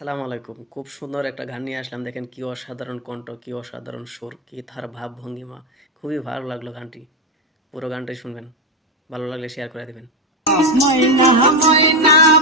সালাম আলাইকুম। খুব সুন্দর একটা গান নিয়ে আসলাম। দেখেন কি অসাধারণ কণ্ঠ, কি অসাধারণ সুর, কি তার ভাবভঙ্গিমা। খুবই ভালো লাগলো গানটি। পুরো গানটাই শুনবেন। ভালো লাগলে শেয়ার করে দিবেন। ময়না ময়না